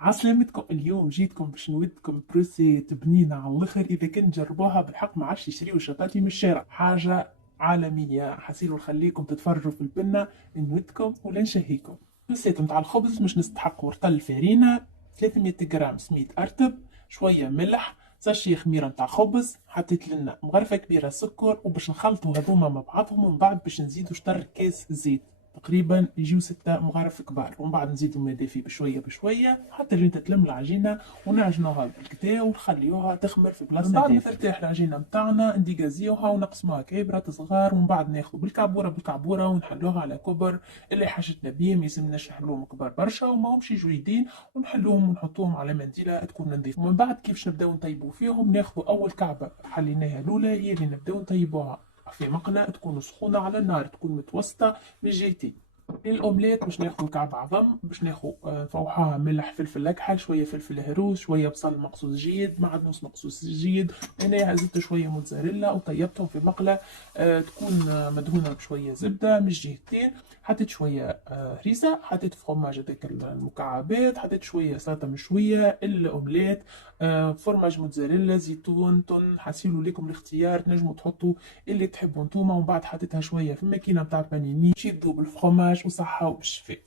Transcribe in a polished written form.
عسلامتكم. اليوم جيتكم باش نودكم بروسيت بنينة على الاخر. اذا كنت جربوها بالحق ما عادش يشريو شطاتي من الشارع، حاجة عالمية. حسيلو نخليكم تتفرجوا في البنة، نودكم ولا نشهيكم. بروسيت متاع الخبز باش نستحقوا رطل فارينة، 300 جرام سميد ارتب، شوية ملح، ساشي خميرة متاع خبز، حطيت لنا مغرفة كبيرة سكر. وباش نخلطوا هذوما مع بعضهم، ومن بعد باش نزيدوا شطر كاس زيت، تقريبا يجيو 6 مغارف كبار. ومن بعد نزيدوا ماء دافي بشويه بشويه حتى اللي تتلم العجينه، ونعجنوها بالكدا ونخليوها تخمر في بلاصه. من بعد ما ترتاح العجينه نتاعنا نديكازيوها ونقسموها كعبرات صغار، ومن بعد ناخذوا بالكعبوره ونحلوها على كبر اللي حاجتنا بيه. ما يلزمناش نحلوهم كبار برشا وما همش جويدين، ونحلوهم ونحطوهم على منديله تكون نظيفه. ومن بعد كيفاش نبداو نطيبوا فيهم، ناخذوا اول كعبه حليناها الاولى هي اللي نبداو نطيبوها في مقلاة تكون سخونة على النار، تكون متوسطة من جهتين. للأومليت باش ناخذ كعب عظم، باش ناخذ فوحها ملح فلفل أكحل، شوية فلفل هروس، شوية بصل مقصوص جيد، معدنوس مقصوص جيد. أنا زدت شوية موتزاريلا وطيبتهم في مقلة تكون مدهونة بشوية زبدة من الجهتين. حطيت شوية هريسة، حطيت فرماج هذاك المكعبات، حطيت شوية سلطة مشوية، الأومليت، فرماج موتزاريلا، زيتون، تون، حسيلو لكم الاختيار، تنجموا تحطوا اللي تحبوا نتوما. ومن بعد حطيتها شويه في الماكينه نتاع البانيني باش يذوب الفرماج، وصحه وبالشفاء.